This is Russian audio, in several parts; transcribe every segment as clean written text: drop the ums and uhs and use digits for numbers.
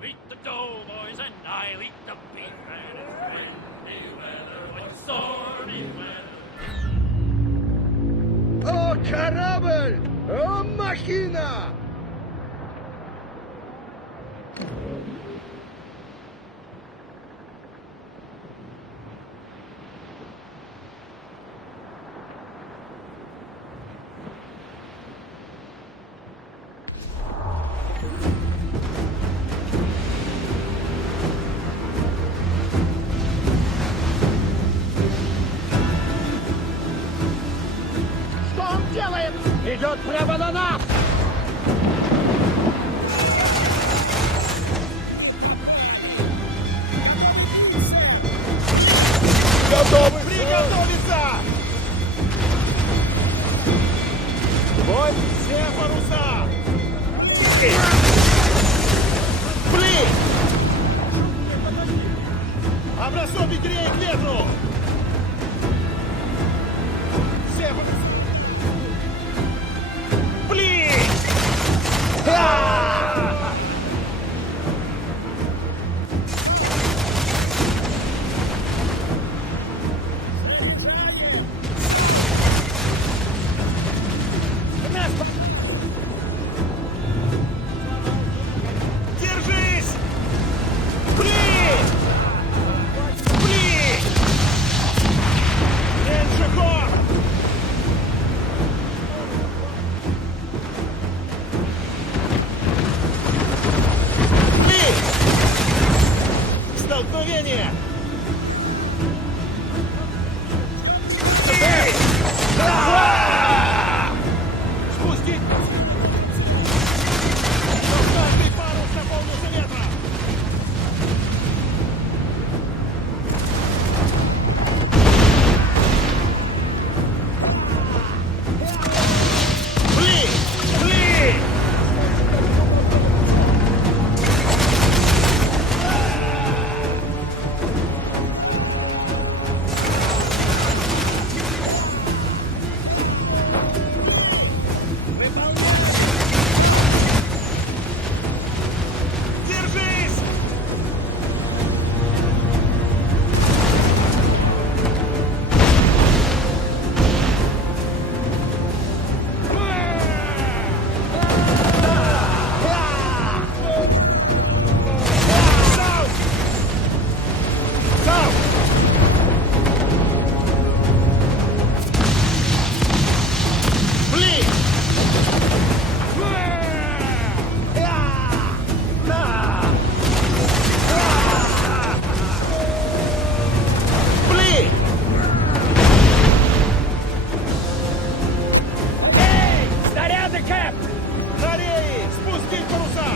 Meet the doughboys and I'll eat the beef. And it's windy weather, but stormy weather. О, корабль! О, махина! Идет прямо на нас! Готовы! Приготовиться! Вот все паруса! Блин! Образцов ветрее к ветру! Все паруса! Блин! Держись! Блин! Блин! Меньше ход! Столкновение! Спустить! Каждый парус наполнился ветром! Блин! Блин! Держись! Сау! Блин! Блин! Эй, снаряды, Кэп! На рее! Спустить паруса!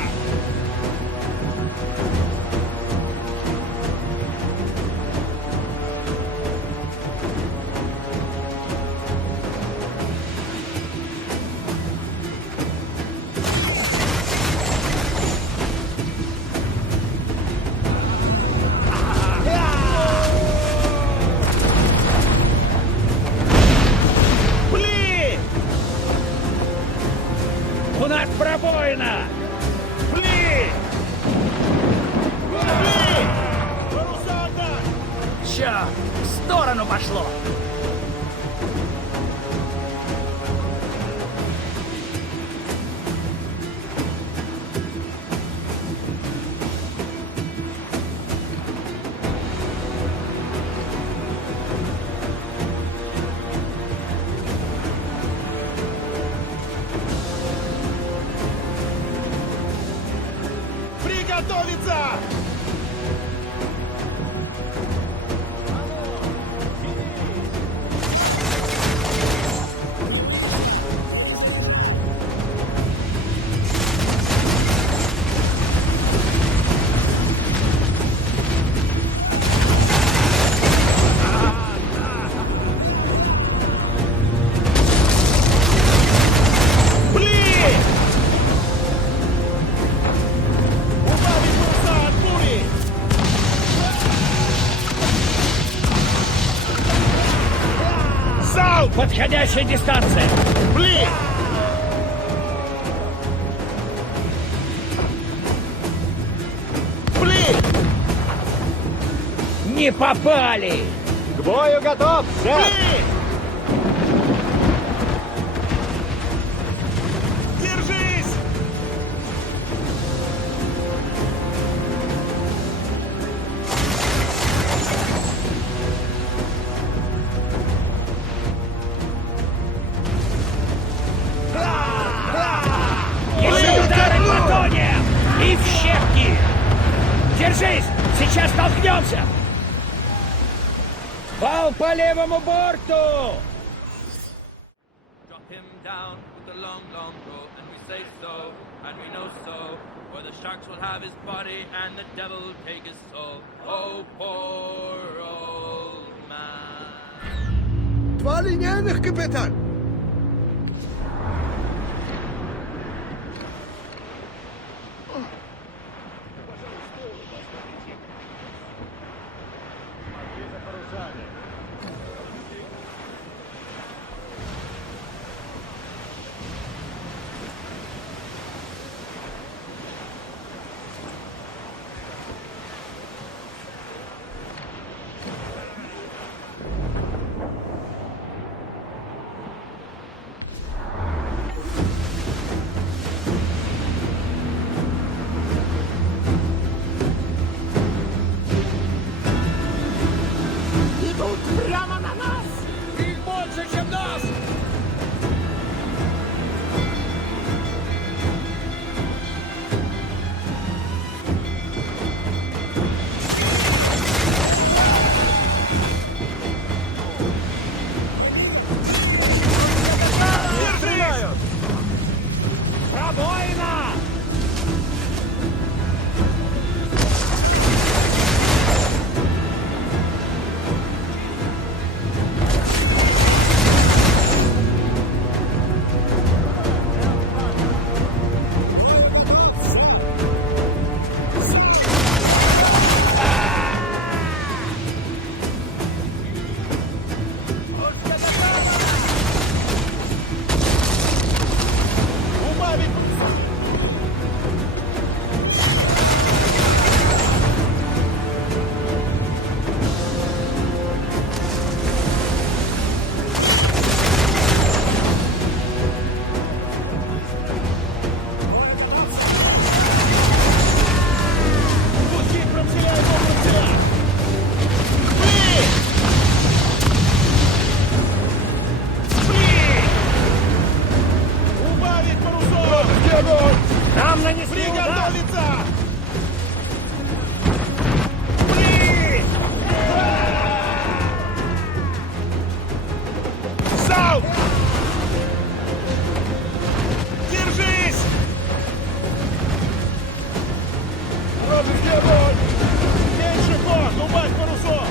Блин! У нас пробоина! Блин! Блин! Паруса отдать! Чё, в сторону пошло! Приготовиться! Блин! Убавить паруса от бури! Залп! Подходящая дистанция! Блин! Не попали! К бою готов, сэр! Держись! Еще удары по тоне! И в щепки! Держись! Сейчас столкнемся! Пал по левому борту! Drop him down with a long, long rope, and we say so, and we know so. For the sharks will have his body, and the devil will take his soul. Oh, poor old man. Два линейных, капитан! Идут прямо на нас! Их больше, чем нас! Не стреляют! Пробоина! Убавить! Пути промселяют области! Блин! Блин! Убавить парусов! Нам нанесли удар! Приготовиться! Блин! Залп! Держись! Меньше ход! Убавь парусов!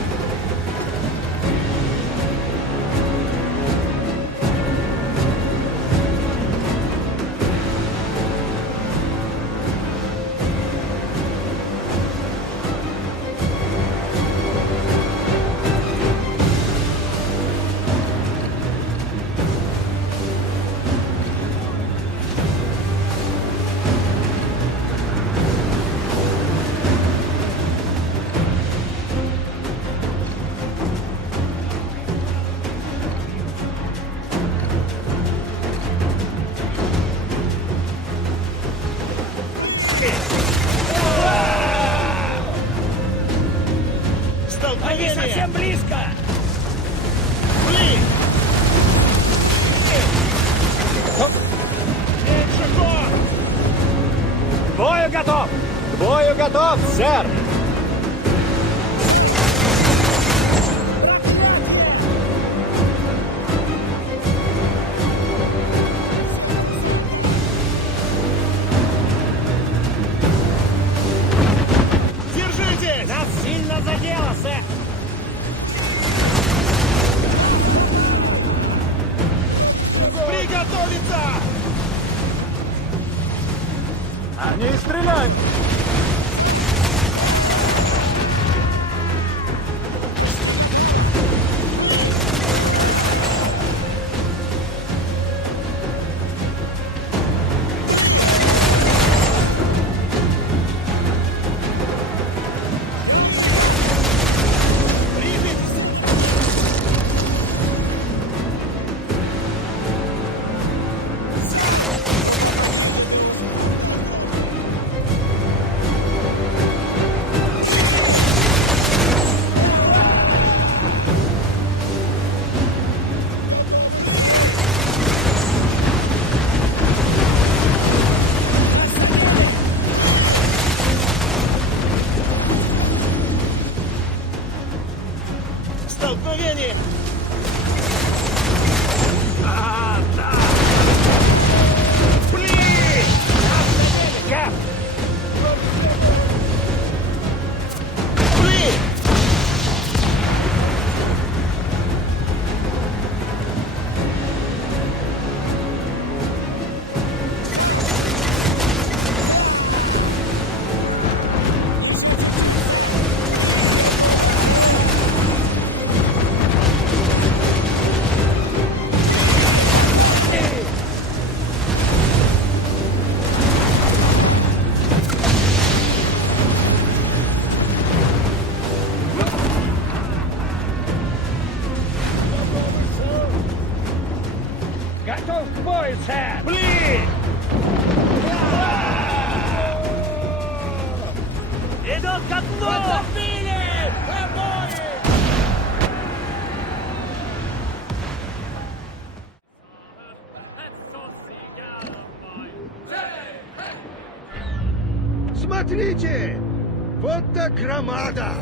Они Столкновение! совсем близко! Блин! Меньше ход! К бою готов! К бою готов, сэр! Держитесь! Нас сильно задело, сэр! Приготовиться! Они стреляют! идет ко дну! Потопили! Обои! Смотрите! Вот так громада!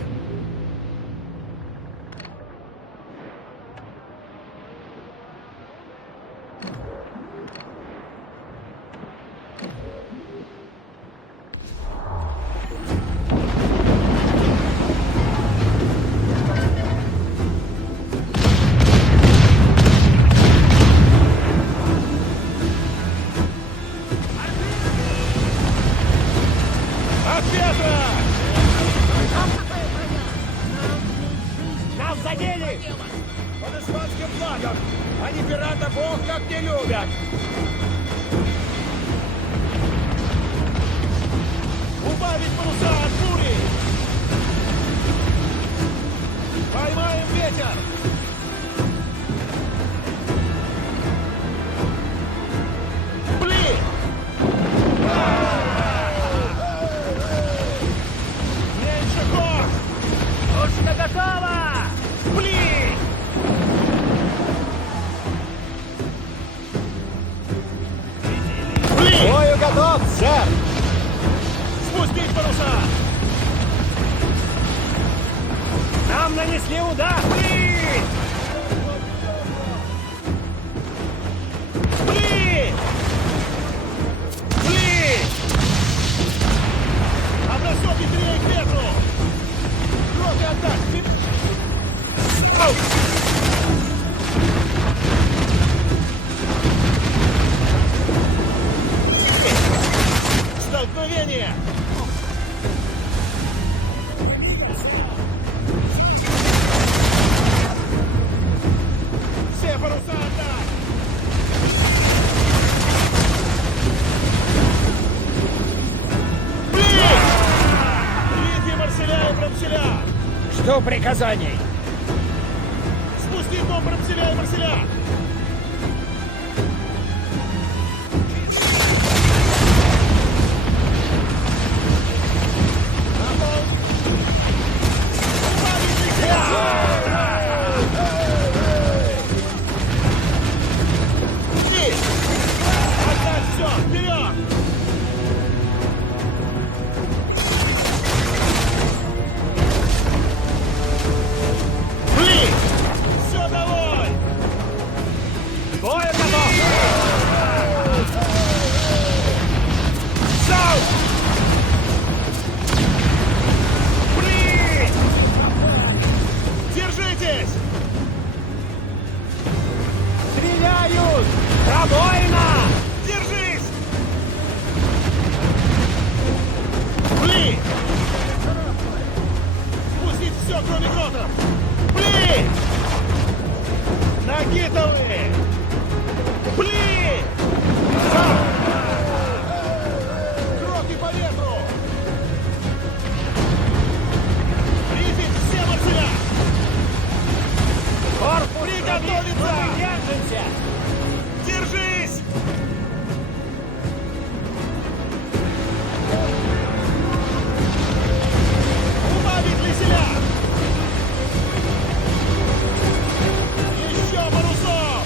От ветра! Нас задели! Под испанским флагом! Они пирата бог как не любят! Убавить паруса от бури! Поймаем ветер! Блин! Меньше ход! Пушка готова! Блин! Блин! Бою готов, сэр! Спустить паруса! Нам нанесли удар! Блин! Блин! Блин! Образцов ветрее к ветру! Кровь отдать! Ау! Столкновение! Все паруса отдать! Блин! Литьи Марселя и Брамселя! Жду приказаний! Спусти дом Брамселя и Марселя! На пол! Убавить вихрь! Отдать все! Вперед! Блин! Все, давай! Бою готов! Сау! Блин! Держитесь! Стреляют! Пробоина! Держись! Блин! Спустить все, кроме гротов! Блин! Нагитовые! Блин! Кроки по ветру! Призить все Марселя! Корпус Приготовиться! пробит, но мы держимся! Держись! Убавить веселя! Еще парусов!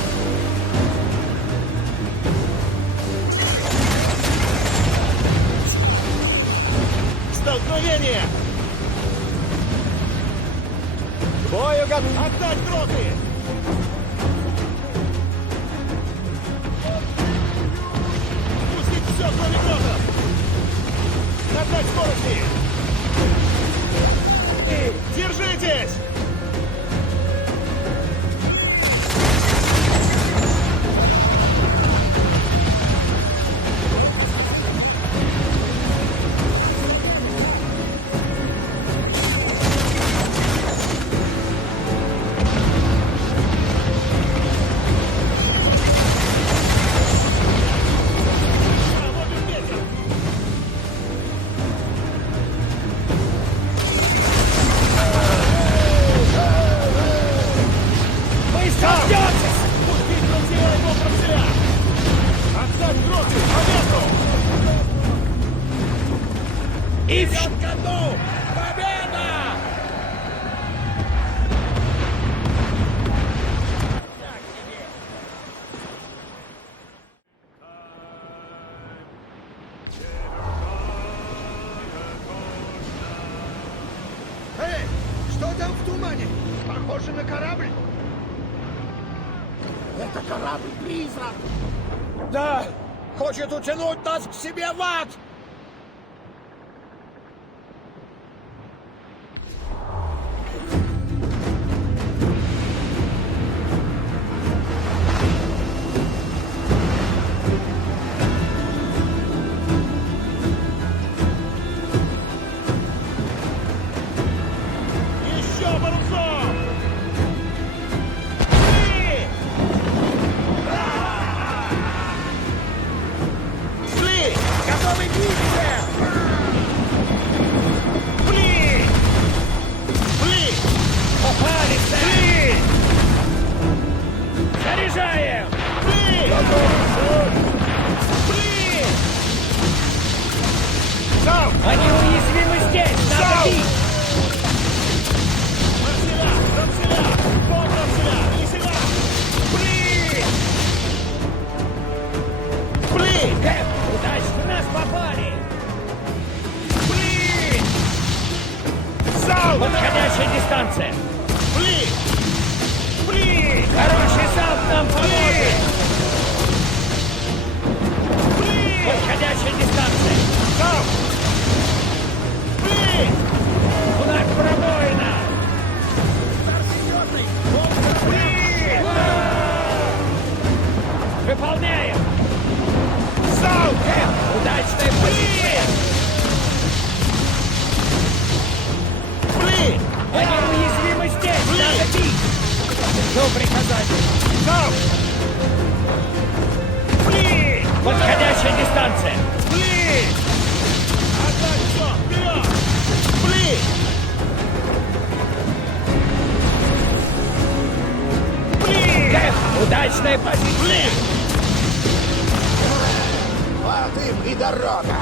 Столкновение! Бою готов! Отдать дроты! Пустить все, кроме дротов! Набрать скорости! Держитесь! Свободен ветер! Вы столкнетесь! Пустить Брамселя и Брамселя! Отдать дроты по ветру! И Вперед ко дну! на корабль? Это корабль-призрак! Да! Хочет утянуть нас к себе в ад! Еще парусов! Шли! Готовы биться! Шли! Шли! Попали, сэр! Шли! Заряжаем! Шли! Шли! Сам! Они уязвимы здесь! Надо Сау! бить! Рамселя! Рамселя! Вон Рамселя! Не сюда! Шли! Шли! Кэп, удачно в нас попали! Шли! Сам! Подходящая дистанция! Шли! Шли! Хороший залп нам поможет! Шли! Подходящая дистанция! Сам! Шли! Удар пробоина! Шли! Выполняем! Сам! Кэп, удачная позиция! Шли! Они уязвимы здесь! Надо бить! Что приказать? Сам! Шли! Подходящая дистанция! Шли! Отдать все! Вперед! Шли! Шли! Кэп, удачная позиция! Вот им и дорога!